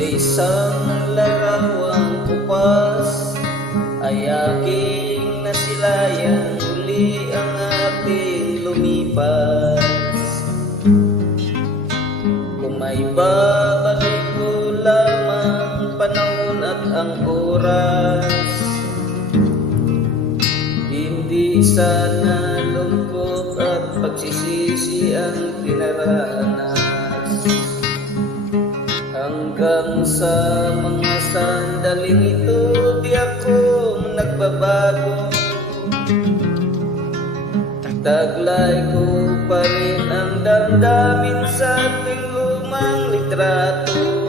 Sa isang larawang kupas ay aking nasilayan, muli ang ating lumipas. Kung may babalik ko lamang panahon at ang oras, hindi sana lungkot at pagsisisi ang dinaranas. Hanggang sa mga sandaling ito, di ako nagbabago. Taglay ko pa rin ang damdamin sa ating lumang litrato.